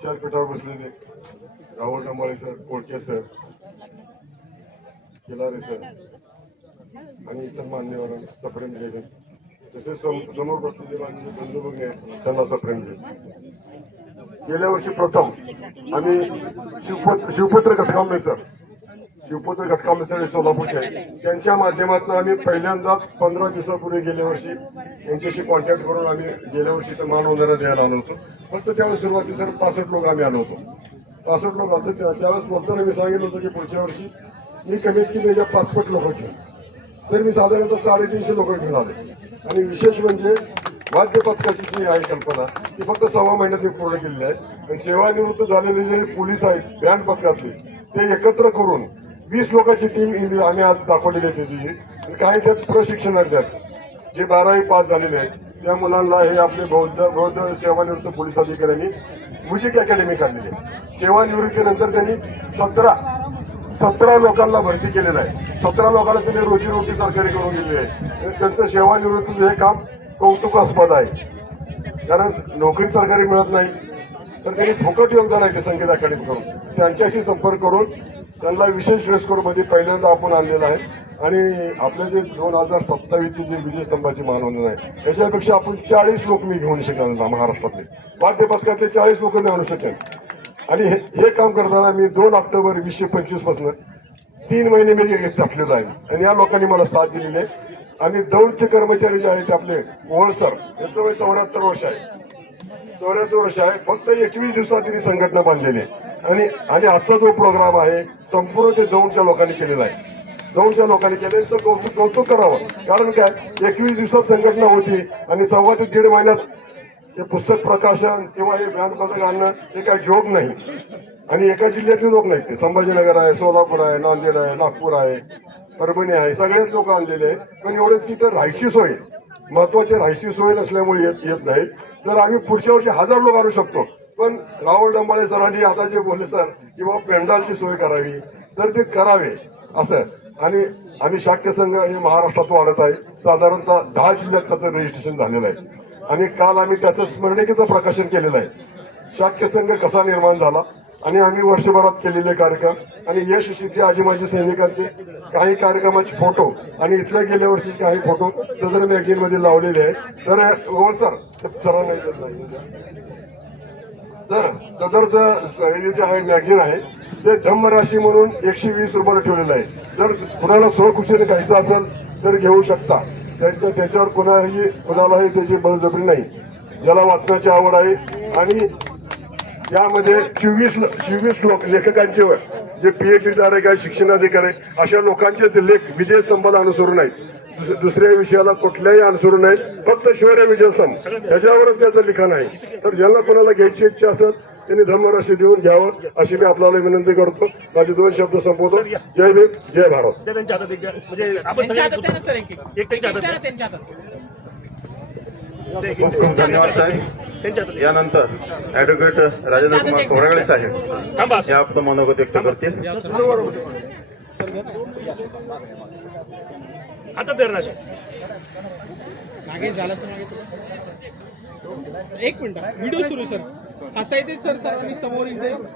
विचारपीठावर बसलेले Rahul Dambale sir, Kolke sir, Khilare sir आणि इतर मान्यवरांना सप्रेम दिले, तसेच समोर बसलेले माननीय बंधू भगिनी आहेत त्यांना सप्रेम दिले. गेल्या वर्षी प्रथम आम्ही शिवपुत्र घटकांबळे सर सोलापूरचे त्यांच्या माध्यमातून आम्ही पहिल्यांदाच 15 दिवसापूर्वी गेल्या वर्षी यांच्याशी कॉन्टॅक्ट करून आम्ही गेल्या वर्षी तर मान वगैरे द्यायला आलो होतो. फक्त त्यावेळेस सुरुवातीला 65 लोक आम्ही आलो होतो. 65 लोक आलो त्यावेळेस बोलताना मी सांगितलं होतं की पुढच्या वर्षी मी कमीत कमी याच्या 5 पट लोक घेईन. तर मी साधारणतः 350 लोक घेऊन आले. आणि विशेष म्हणजे वाद्य पथकाची जी आहे कल्पना ती फक्त 6 महिन्यात मी पूर्ण केलेली आहे. आणि सेवानिवृत्त झालेले जे पोलीस आहेत बँड पथकातले ते एकत्र करून 20 लोकांची टीम आम्ही आज दाखवलेली आहे त्याची. काही त्यात प्रशिक्षणार्थी जे 12वी पास झालेले आहेत त्या मुलांना हे आपले बौद्ध सेवानिवृत्त पोलीस अधिकाऱ्यांनी म्युझिक अकॅडमी काढलेली आहे. सेवानिवृत्तीनंतर त्यांनी 17 लोकांना भरती केलेलं आहे. 17 लोकांना त्यांनी रोजीरोटी सरकारी करून दिली आहे. त्यांचं सेवानिवृत्तीचं हे काम कौतुकास्पद आहे. कारण नोकरी सरकारी मिळत नाही तर त्यांनी फुकट योगदान आहे ते संगीत अकॅडमी करून त्यांच्याशी संपर्क करून त्यांना विशेष ड्रेस कोडमध्ये पहिल्यांदा आपण आणलेला आहे. आणि आपले जे 2027ची जे विजयस्तंभाची मानवंदन आहे याच्यापेक्षा आपण 40 लोक मी घेऊन शकेल महाराष्ट्रातले वाद्य पथकातले 40 लोक मी आणू शकेल. आणि हे काम करताना मी 2 ऑक्टोबर 2025 पासून 3 महिने मी थकलेलो आहे. आणि या लोकांनी मला साथ दिलेली आहे. आणि दौंडचे कर्मचारी जे आहेत आपले ओळ सर यांचं वय 74 वर्ष आहे. 74 वर्ष आहे. फक्त 21 दिवसात त्यांनी संघटना बांधलेली आहे. आणि आजचा जो प्रोग्राम आहे संपूर्ण ते दौंडच्या लोकांनी केलेला आहे. दौंडच्या लोकांनी केलं कौतुक करावं. कारण काय 21 दिवसात संघटना होती आणि 1.5 ते 1.5 महिन्यात हे पुस्तक प्रकाशन किंवा हे बँड पथक आणणं हे काही जोग नाही. आणि एका जिल्ह्यातले लोक नाहीत ते संभाजीनगर आहे, सोलापूर आहे, नांदेड आहे, नागपूर आहे, परभणी आहे, सगळेच लोक आणलेले आहेत. पण एवढेच की तर राहायची सोय महत्वाची राहायची सोय नसल्यामुळे येत नाही. तर आम्ही पुढच्या वर्षी 1000 लोक आणू शकतो. पण राहुल डंबाळे सरांनी आता जे बोलले सर की बाबा पेंडालची सोय करावी तर ते करावे असं. आणि शाक्य संघ हे महाराष्ट्रात वाढत आहे. साधारणतः 10 जिल्ह्यात त्याचं रजिस्ट्रेशन झालेलं आहे. आणि काल आम्ही त्याचं स्मरणिकेचं प्रकाशन केलेलं आहे. शाक्य संघ कसा निर्माण झाला आणि आम्ही वर्षभरात केलेले कार्यक्रम आणि यश सिद्धी आजी माजी सैनिकांचे काही कार्यक्रमाचे फोटो आणि इथल्या गेल्या वर्षी काही फोटो सदर मॅगझिन मध्ये लावलेले आहेत. तर सरांना तर सदरचं जे आहे मॅगझिन आहे ते धम्मराशी म्हणून 120 रुपयाला ठेवलेलं आहे. जर कुणाला स्वखुशीने घ्यायचं असेल तर घेऊ शकता. त्याच्यावर कुणालाही त्याची बळजबरी नाही. ज्याला वाचनाची आवड आहे. आणि यामध्ये 24 लोक लेखकांचे जे PhD धारक आहे, शिक्षणाधिकारी अशा लोकांचेच लेख विजयस्तंभाला अनुसरून आहेत. दुसऱ्या विषयाला कुठल्याही अनुसरून नाहीत. फक्त शौर्य विजयस्तंभ ह्याच्यावरच त्याचं लिखाण आहे. तर ज्यांना कोणाला घ्यायची इच्छा असेल त्यांनी धर्मराशी देऊन घ्यावं अशी मी आपल्याला विनंती करतो. माझे 2 शब्द संपवतो. जय भीम, जय भारत. खूप धन्यवाद साहेब. यानंतर ऍडव्होकेट राजेंद्र कुमार कोरागळे साहेब हे आपलं मनोगत व्यक्त करतील. आता तर एक मिनिट व्हिडिओ सुरू सर हसायचे सर सरांनी समोर इथे